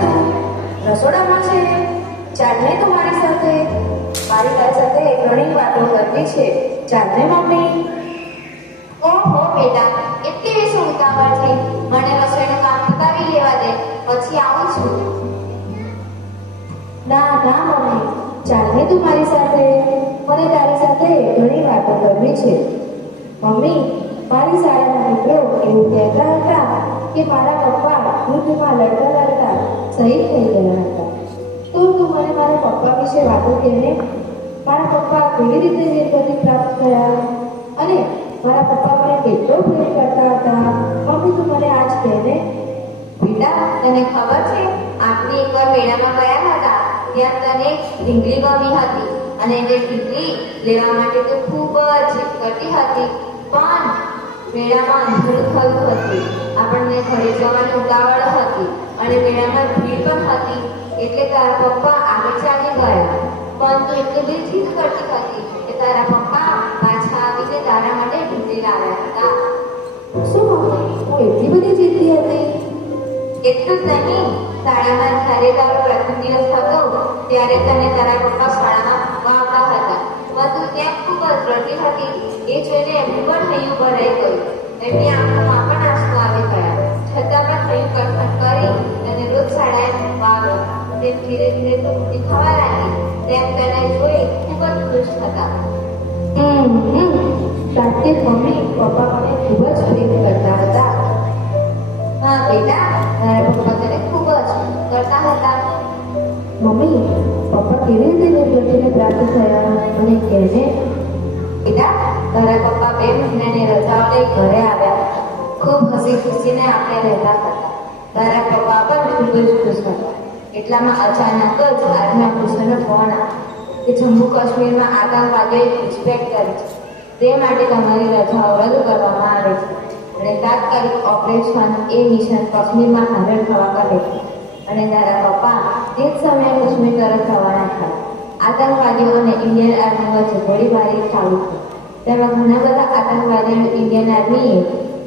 તું રસોડામાં છે ચાલને તમારી મારી સાથે મારી તારી સાથે ઘણી વાતો કરવી છે. ચાલને મમ્મી? ઓહો બેટા એટલી છે. મને રસોઈનું કામ પતાવી લેવા દે પછી આવું છું. ના ના મમ્મી ચાલને તું મારી સાથે મને તારી સાથે ઘણી વાતો કરવી છે. મમ્મી મારી શાળાના મિત્રો એવું કહેતા હતા કે મારા પપ્પા યુદ્ધમાં લડતા લડતા શહીદ થઈ ગયા હતા. તો તું મને મારા પપ્પા વિશે વાતો કહેને મારા પપ્પા કેવી રીતે વીરગતિ પ્રાપ્ત થયા અને મારા પપ્પા મને કેટલો પ્રેમ કરતા હતા? મમ્મી તું મને આજ કહેને, બેટા, તને ખબર છે આપણે એકવાર મેળામાં ગયા હતા. ત્યાં તને ઢીંગલી ગમી હતી અને તે ઢીંગલી લેવા માટે તો ખૂબ જ કરતી હતી. પણ મેળામાં અંધેરું થયું હતું. આપણને ઘરે જવાની ઉતાવળ હતી. અને મેળામાં ભીડ પણ હતી એટલે તારા પપ્પા આગળ ચાલી ગયા પણ તું એટલી બધી જીદ કરતી હતી કે તારા પપ્પા પાછા આવીને તારા માટે ઢીંગલી લાવ્યા હતા. શું હું એટલી બધી જીતી હતી? એટલું જ નહીં શાળામાં જ્યારે તારો પ્રથમ દિવસ હતો ત્યારે તને તારા પપ્પા શાળામાં મૂકવા આવતા હતા. તું ત્યાં ખૂબ જ રડતી હતી એ જોઈને એમનું પણ હૈયું ભરાઈ ગયું. એમની આંખોમાં પણ આંસુ આવી ગયા. છતાં પણ હૈયું કઠણ કરી તેમ ધીરે ધીરે તું મોટી થવા લાગી. તેમ તને જોઈ ખૂબ જ ખુશ હતા. જ મમ્મી પપ્પા મને ખૂબ જ પ્રેમ કરતા હતા. હા બેટા તારા પપ્પા તને ખૂબ જ કરતા હતા. મમ્મી પપ્પા કેવી રીતે નિર્ગતિને પ્રાપ્ત થયા મને કહેને બેટા તારા પપ્પા બે મહિનાની રજાઓ લઈ ઘરે આવ્યા. ખૂબ હસી ખુશીને આપણે રહેતા હતા. તારા પપ્પા પણ ખૂબ જ ખુશ હતા. એટલામાં અચાનક જ આજના ઓફિસરનો ફોન કે જમ્મુ કાશ્મીરમાં આતંકવાદીઓ ઘૂસપેઠ કરી છે. તે માટે તમારી રજાઓ રદ કરવામાં આવે છે. અને તાત્કાલિક ઓપરેશન એ મિશન કાશ્મીરમાં હાજર થવા કરે છે. અને તારા પપ્પા તે જ સમયે કાશ્મીર તરફ રવાના થયા આતંકવાદીઓ અને ઇન્ડિયન આર્મી વચ્ચે ગોળીબારી ચાલુ થઈ તેમાં ઘણા બધા આતંકવાદીઓ ઇન્ડિયન આર્મીએ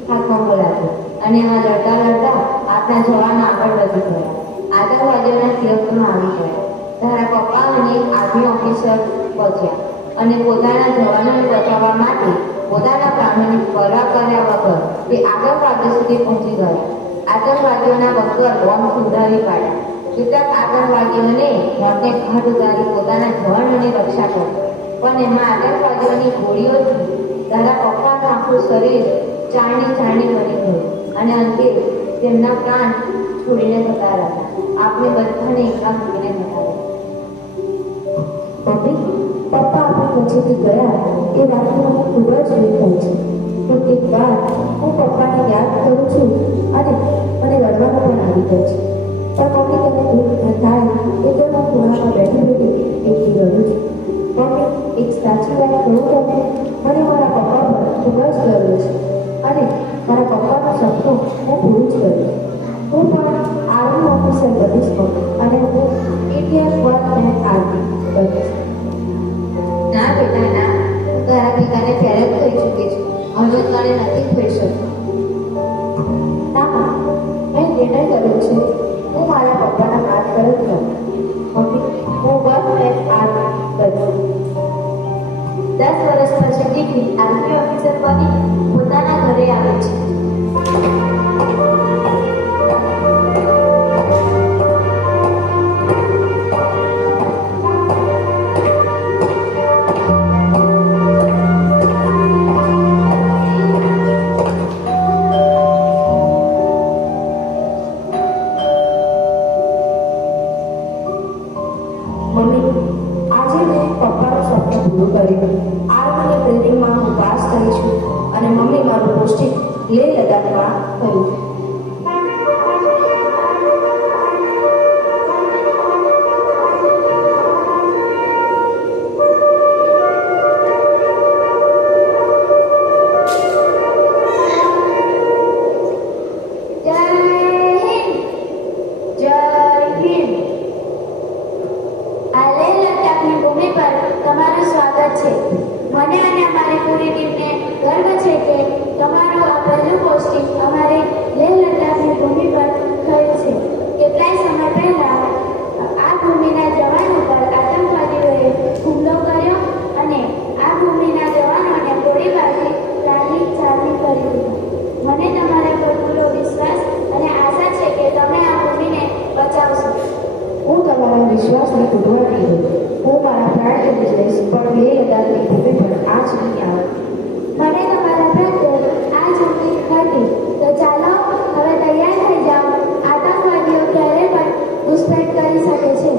હાથમાં બોલાવ્યો અને એમાં લડતા લડતા આપણા જવાનો આગળ વધી ગયા. આતંકવાદીઓના કિરકમાં આવી ગયા. તારા પપ્પા અને આર્મી ઓફિસર પહોંચ્યા અને પોતાના જવાનોને બચાવવા માટે પોતાના પ્રાણોની પરવા કર્યા વગર તે આતંકવાદીઓ સુધી પહોંચી ગયા. આતંકવાદીઓના વગર બોમ્બ સુધારી પાડ્યા. કેટલાક આતંકવાદીઓને મોતને ઘાટ ઉતારી પોતાના જવાનોની રક્ષા કરી. પણ એમાં આતંકવાદીઓની ગોળીઓથી તારા પપ્પાનું આખું શરીર ચારણી ચારણી બની ગયું અને અંતે તેમના પ્રાણ છોડીને જતા રહ્યા. આપણે બધાને એકલા મૂકીને રહ્યા. મમ્મી, પપ્પા આપણી વચ્ચેથી ગયા એ વાતનો મને ખૂબ જ દુઃખ છે. તો એક વાર હું પપ્પાને યાદ કરું છું અને મને રડવાનું પણ આવી જાય છે. પણ મમ્મી તમે દુઃખ થાય એટલે હું ખૂણામાં બેઠી બેઠી એકલી રડું છું. મમ્મી, એક સાચી વાત કહું તમને, મને મારા પપ્પા પર ખૂબ જ ગર્વ છે અને મારા પપ્પાનો સપનું હું પૂરું જ કરીશ દસ વર્ષ પછી ડિગ્રી આર્મી ઓફિસર બની પોતાના ઘરે આવે છે. વિશ્વાસને નહીં દઉં. હું મારા પ્રાણ કરી દઈશ પણ બે લડાકની ભૂમિ પર આજ નહીં આવે મને તમારા પ્રત્યે આ જ ઉમ્મીદ હતી તો ચાલો હવે તૈયાર થઈ જાઓ આતંકવાદીઓ ક્યારે પણ ઘૂસપેઠ કરી શકે છે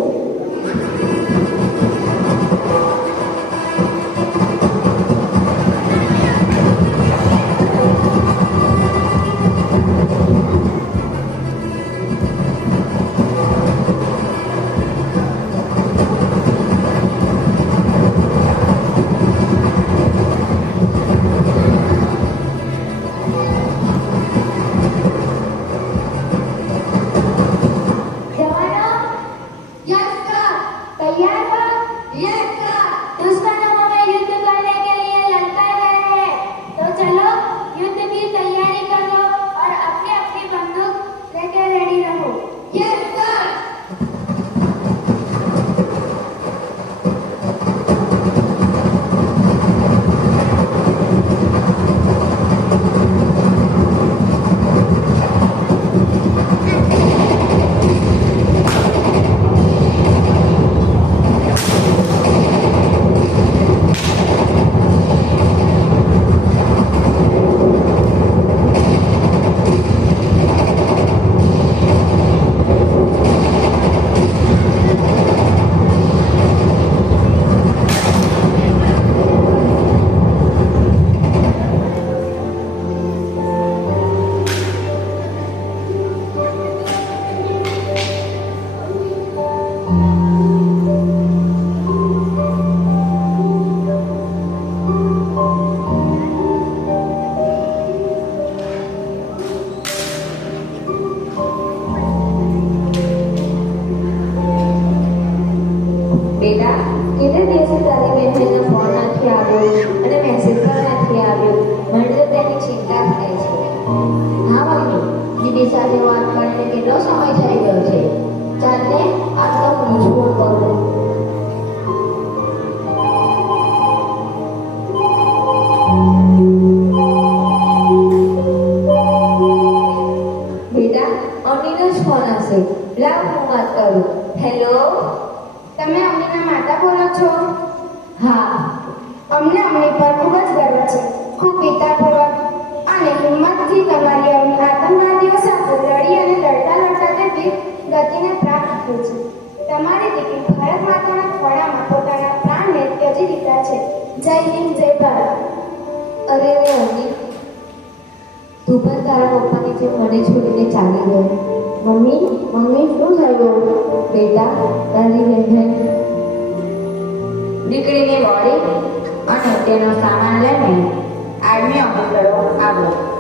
સાથે વાત કરીને કેટલો સમય થઈ ગયો છે. ચાલને આ તો હું જ ફોન કરું. બેટા અમીનો જ ફોન હશે લાવ હું વાત કરું. હેલો તમે અમીના માતા બોલો છો? હા. અમને અમની પર ખૂબ જ ગર્વ છે. ખૂબ પિતાપૂર્વક અને હિંમતથી તમારી અમી સાથે અને લડતા લડતા તે ગતિને પ્રાપ્ત થઈ છે. તમારી દીકરી ભારત માતાના ખોળામાં પોતાના પ્રાણને ત્યજી દીધા છે. જય હિન્દ, જય ભારત. અરે રે અમી, તું પણ તારા પપ્પાની જે મને છોડીને ચાલી ગયો. મમ્મી મમ્મી, શું થયું? બેટા, તારી બહેન દીકરીની બોડી અને તેનો સામાન લઈને આર્મી ઓફિસરો આવ્યો.